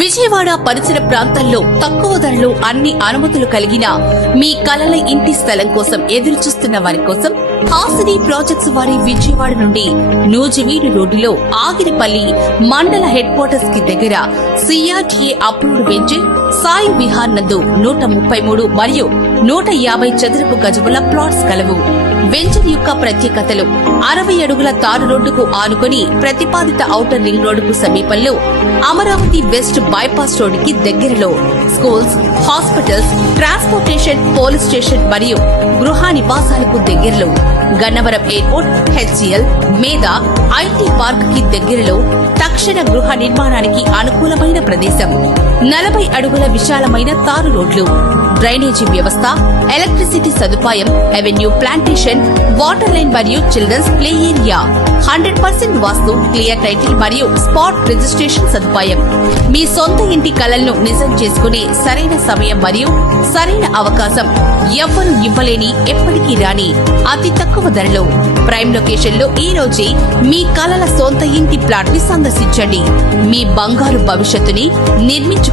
విజయవాడ పరిసర ప్రాంతాల్లో తక్కువ ధరలో అన్ని అనుమతులు కలిగిన మీ కలల ఇంటి స్థలం కోసం ఎదురుచూస్తున్న వారి కోసం హాసిని ప్రాజెక్ట్స్ వారి విజయవాడ నుండి నూజివీడు రోడ్డులో ఆగిరిపల్లి మండల హెడ్ క్వార్టర్స్ కి దగ్గర CRTA approved venture Sai Vihar నందు 133 మరియు 150 చదరపు గజముల ప్లాట్స్ కలవు. వెంచర్ యొక్క ప్రత్యేకతలు 60 అడుగుల తారు రోడ్డుకు ఆనుకుని ప్రతిపాదిత ఔటర్ రింగ్ రోడ్డుకు సమీపంలో అమరావతి వెస్ట్ బైపాస్ రోడ్డుకి దగ్గరలో schools, hospitals, transportation, police station మరియు గృహ నివాసాలకు దగ్గరలో గన్నవరం ఎయిర్పోర్ట్, హెచ్సిఎల్, మేధా, ఐటీ పార్క్ కి దగ్గరలో తక్షణ గృహ నిర్మాణానికి అనుకూలమైన ప్రదేశం. 40 అడుగుల విశాలమైన తారు రోడ్లు, డ్రైనేజీ వ్యవస్థ, ఎలక్ట్రిసిటీ సదుపాయం, అవెన్యూ ప్లాంటేషన్, వాటర్ లైన్ మరియు చిల్డ్రన్స్ ప్లే ఏరియా, 100% వాస్తు, క్లియర్ టైటిల్ మరియు స్పాట్ రిజిస్ట్రేషన్ సదుపాయం. మీ సొంత ఇంటి కలలను నిజం చేసుకునే సరైన సమయం మరియు సరైన అవకాశం ఎవ్వరూ ఇవ్వలేని, ఎప్పటికీ రాని అతి తక్కువ ధరలో ప్రైమ్ లొకేషన్ లో ఈ రోజే మీ కలల సొంత ఇంటి ప్లాట్ ని సందర్శించండి. మీ బంగారు భవిష్యత్తుని నిర్మించుకో.